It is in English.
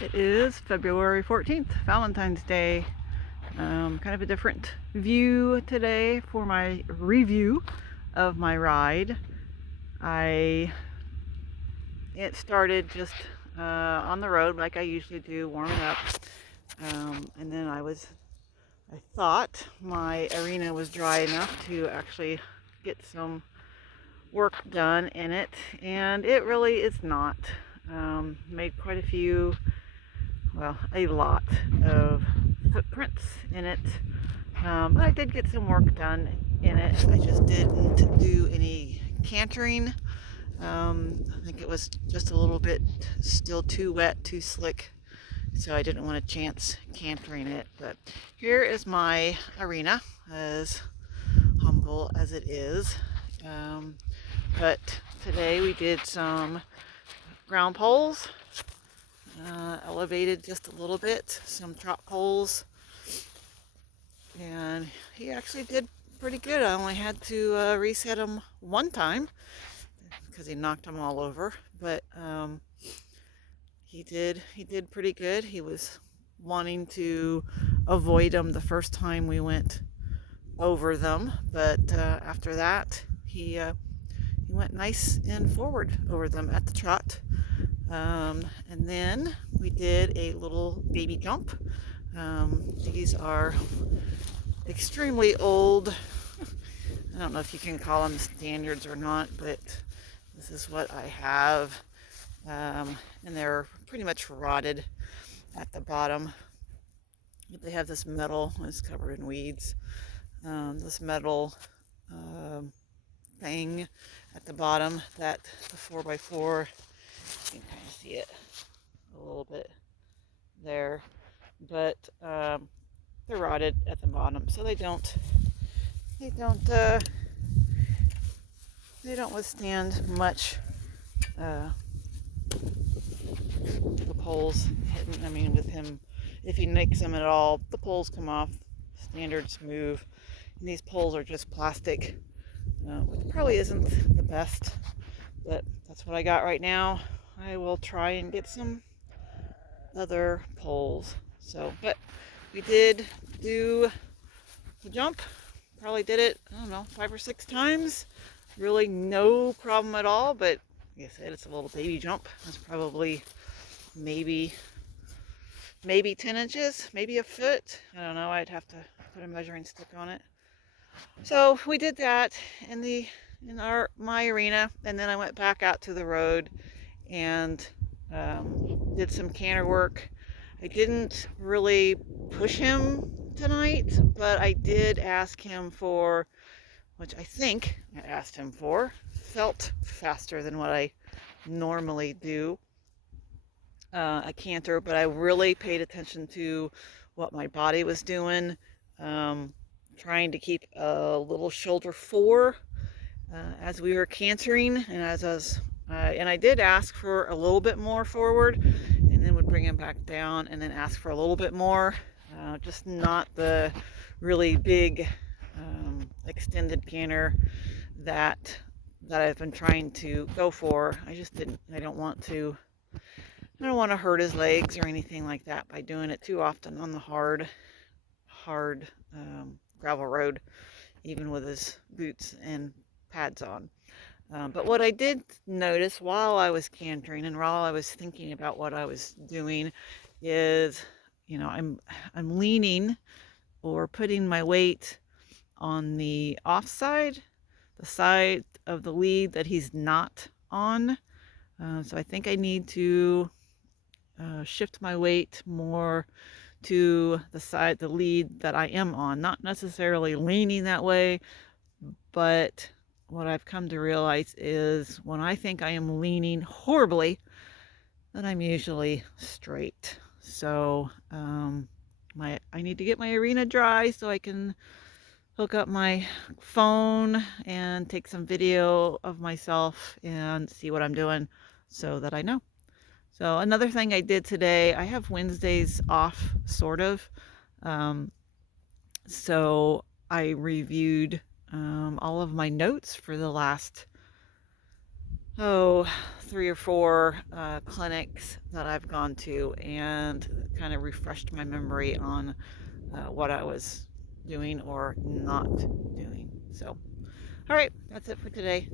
It is February 14th, Valentine's Day. Kind of a different view today for my review of my ride. It started just on the road like I usually do, warming up. And then I thought my arena was dry enough to actually get some work done in it, and it really is not. Made quite a lot of footprints in it, but I did get some work done in it. I just didn't do any cantering. I think it was just a little bit still too wet, too slick, so I didn't want to chance cantering it. But here is my arena, as humble as it is. But today we did some ground poles, elevated just a little bit, some trot poles, and he actually did pretty good. I only had to reset him one time because he knocked them all over, but he did pretty good. He was wanting to avoid them the first time we went over them, but after that he went nice and forward over them at the trot. And then we did a little baby jump. These are extremely old. I don't know if you can call them standards or not, but this is what I have. And they're pretty much rotted at the bottom. But they have this metal, it's covered in weeds, this metal thing at the bottom that the 4x4, you can kind of see it a little bit there, but they're rotted at the bottom, so they don't withstand much the poles hitting. I mean, with him, if he nicks them at all, the poles come off, standards move, and these poles are just plastic, which probably isn't the best, but that's what I got right now. I will try and get some other poles. But we did do the jump. Probably did it, I don't know, 5 or 6 times. Really no problem at all, but like I said, it's a little baby jump. It's probably maybe 10 inches, maybe a foot. I don't know, I'd have to put a measuring stick on it. So we did that in my arena, and then I went back out to the road and did some canter work. I didn't really push him tonight, but I did ask him for, which I think I asked him for, felt faster than what I normally do, a canter, but I really paid attention to what my body was doing, trying to keep a little shoulder 4 as we were cantering, and and I did ask for a little bit more forward, and then would bring him back down, and then ask for a little bit more, just not the really big extended canter that I've been trying to go for. I don't want to hurt his legs or anything like that by doing it too often on the hard gravel road, even with his boots and pads on. But what I did notice while I was cantering and while I was thinking about what I was doing is, I'm leaning or putting my weight on the off side, the side of the lead that he's not on. So I think I need to shift my weight more to the lead that I am on, not necessarily leaning that way, but what I've come to realize is when I think I am leaning horribly, then I'm usually straight. So I need to get my arena dry so I can hook up my phone and take some video of myself and see what I'm doing so that I know. So another thing I did today, I have Wednesdays off, sort of. So I reviewed all of my notes for the last 3 or 4 clinics that I've gone to, and kind of refreshed my memory on what I was doing or not doing. So, all right, that's it for today.